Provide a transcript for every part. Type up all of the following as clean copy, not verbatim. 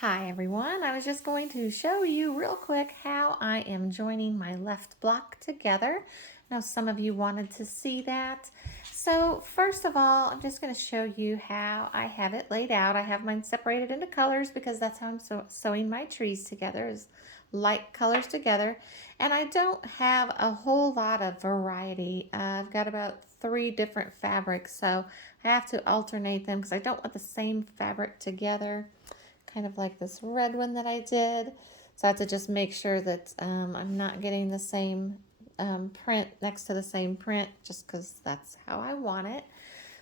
Hi everyone, I was just going to show you real quick how I am joining my left block together. I know some of you wanted to see that. So first of all, I'm just going to show you how I have it laid out. I have mine separated into colors because that's how I'm sewing my trees together, is light colors together. And I don't have a whole lot of variety. I've got about 3 different fabrics, so I have to alternate them because I don't want the same fabric together, kind of like this red one that I did. So I have to just make sure that I'm not getting the same print next to the same print, just because that's how I want it.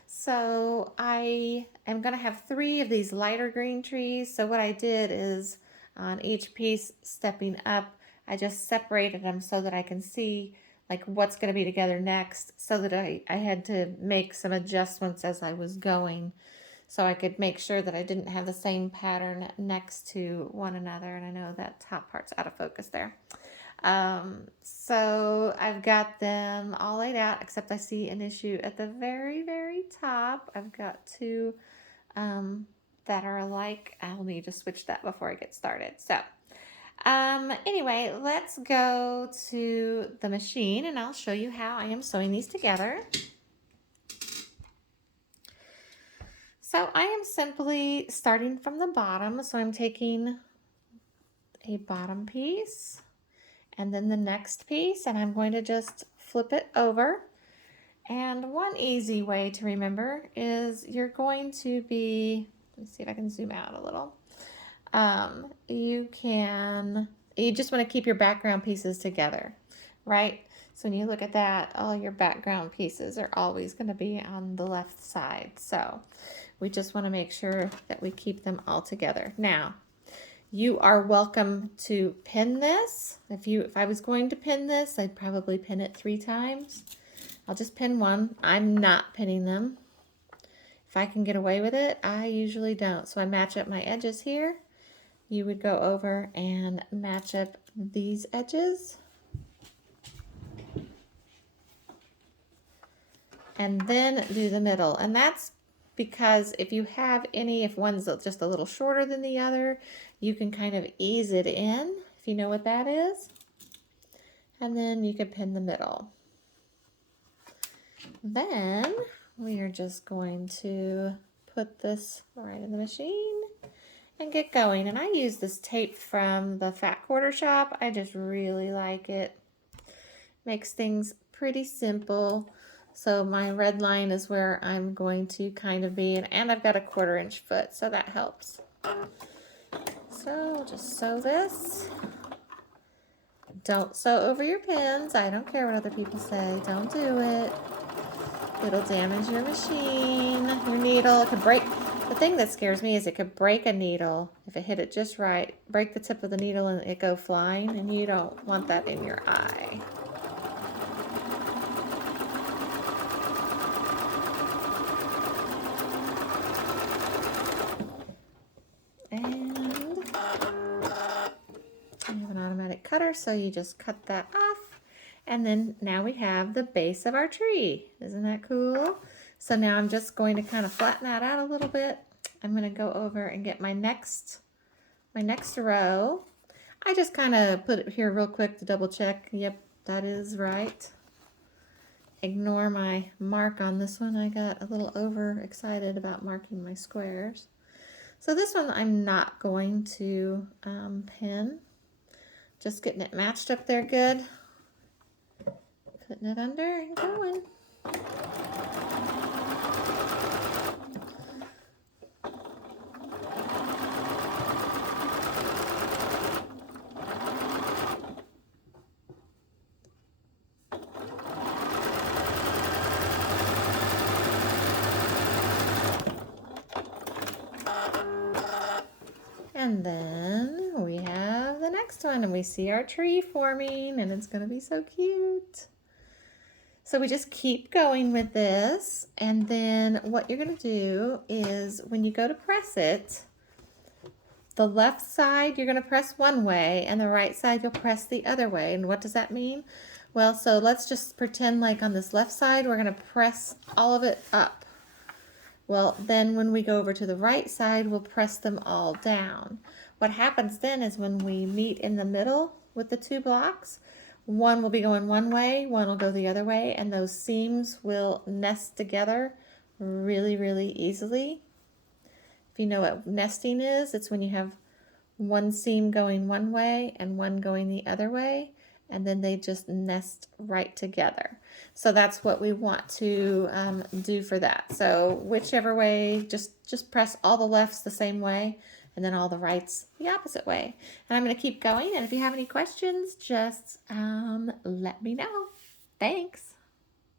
So I am going to have 3 of these lighter green trees. So what I did is on each piece stepping up, I just separated them so that I can see like what's going to be together next, so that I had to make some adjustments as I was going, so I could make sure that I didn't have the same pattern next to one another. And I know that top part's out of focus there. So I've got them all laid out, except I see an issue at the very, very top. I've got 2 that are alike. I'll need to switch that before I get started. So anyway, let's go to the machine and I'll show you how I am sewing these together. So I am simply starting from the bottom. So I'm taking a bottom piece and then the next piece, and I'm going to just flip it over. And one easy way to remember is you're going to be, let me see if I can zoom out a little. You just want to keep your background pieces together, right? So when you look at that, all your background pieces are always going to be on the left side. So we just want to make sure that we keep them all together. Now, you are welcome to pin this. If I was going to pin this, I'd probably pin it 3 times. I'll just pin one. I'm not pinning them. If I can get away with it, I usually don't. So I match up my edges here. You would go over and match up these edges. And then do the middle. And that's because if one's just a little shorter than the other, you can kind of ease it in, if you know what that is. And then you can pin the middle. Then we are just going to put this right in the machine and get going. And I use this tape from the Fat Quarter Shop. I just really like it. Makes things pretty simple. So my red line is where I'm going to kind of be, and I've got a 1/4 inch foot, so that helps. So we'll just sew this. Don't sew over your pins. I don't care what other people say. Don't do it. It'll damage your machine, your needle. It could break. The thing that scares me is it could break a needle if it hit it just right. Break the tip of the needle and it go flying, and you don't want that in your eye. And I have an automatic cutter, so you just cut that off. And then now we have the base of our tree. Isn't that cool? So now I'm just going to kind of flatten that out a little bit. I'm going to go over and get my next row. I just kind of put it here real quick to double check. Yep, that is right. Ignore my mark on this one. I got a little overexcited about marking my squares. So this one I'm not going to pin. Just getting it matched up there good. Putting it under and going. And then we have the next one, and we see our tree forming, and it's going to be so cute. So we just keep going with this, and then what you're going to do is when you go to press it, the left side you're going to press one way, and the right side you'll press the other way. And what does that mean? Well, so let's just pretend like on this left side we're going to press all of it up. Well, then when we go over to the right side, we'll press them all down. What happens then is when we meet in the middle with the two blocks, one will be going one way, one will go the other way, and those seams will nest together really, really easily. If you know what nesting is, it's when you have one seam going one way and one going the other way, and then they just nest right together. So that's what we want to do for that. So whichever way, just press all the lefts the same way and then all the rights the opposite way. And I'm going to keep going, and if you have any questions, just let me know. Thanks.